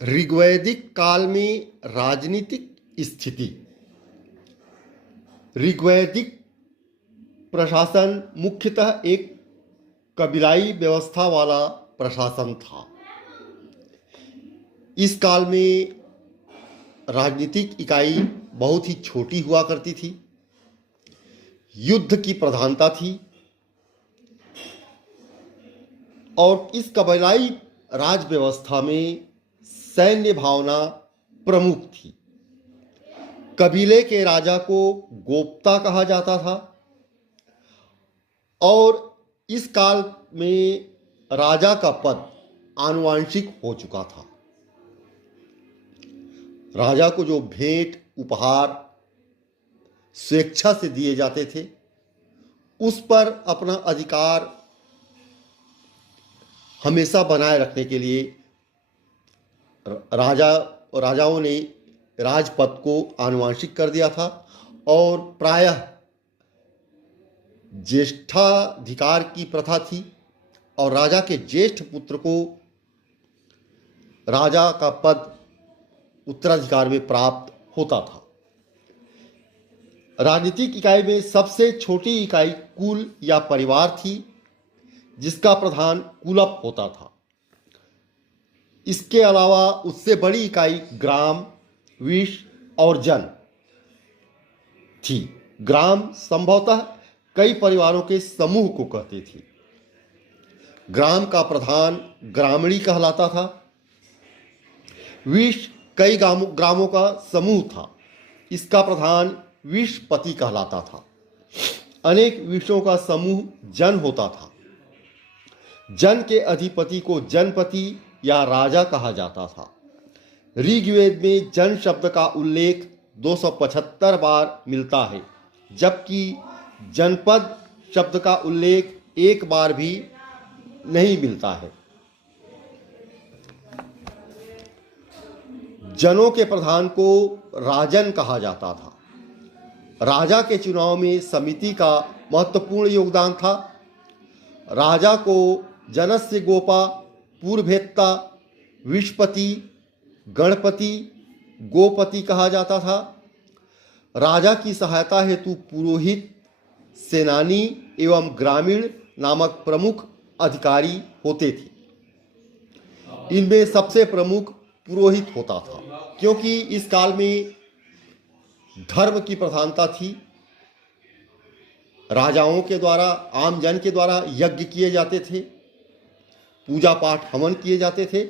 ऋग्वैदिक काल में राजनीतिक स्थिति। ऋग्वैदिक प्रशासन मुख्यतः एक कबीलाई व्यवस्था वाला प्रशासन था। इस काल में राजनीतिक इकाई बहुत ही छोटी हुआ करती थी। युद्ध की प्रधानता थी और इस कबीलाई राज व्यवस्था में सैन्य भावना प्रमुख थी। कबीले के राजा को गोप्ता कहा जाता था और इस काल में राजा का पद आनुवांशिक हो चुका था। राजा को जो भेंट उपहार स्वेच्छा से दिए जाते थे, उस पर अपना अधिकार हमेशा बनाए रखने के लिए राजाओं ने राजपद को आनुवांशिक कर दिया था और प्रायः ज्येष्ठाधिकार की प्रथा थी और राजा के ज्येष्ठ पुत्र को राजा का पद उत्तराधिकार में प्राप्त होता था। राजनीतिक इकाई में सबसे छोटी इकाई कुल या परिवार थी, जिसका प्रधान कुलप होता था। इसके अलावा उससे बड़ी इकाई ग्राम, विश और जन थी। ग्राम संभवतः कई परिवारों के समूह को कहती थी। ग्राम का प्रधान ग्रामीणी कहलाता था। विश कई ग्रामों का समूह था। इसका प्रधान विशपति कहलाता था। अनेक विशों का समूह जन होता था। जन के अधिपति को जनपति या राजा कहा जाता था। ऋग्वेद में जन शब्द का उल्लेख 275 बार मिलता है, जबकि जनपद शब्द का उल्लेख एक बार भी नहीं मिलता है। जनों के प्रधान को राजन कहा जाता था। राजा के चुनाव में समिति का महत्वपूर्ण योगदान था। राजा को जनस्य गोपा, पूर्वेत्ता, विशपति, गणपति, गोपति कहा जाता था। राजा की सहायता हेतु पुरोहित, सेनानी एवं ग्रामीण नामक प्रमुख अधिकारी होते थे। इनमें सबसे प्रमुख पुरोहित होता था, क्योंकि इस काल में धर्म की प्रधानता थी। राजाओं के द्वारा, आम जन के द्वारा यज्ञ किए जाते थे, पूजा पाठ हवन किए जाते थे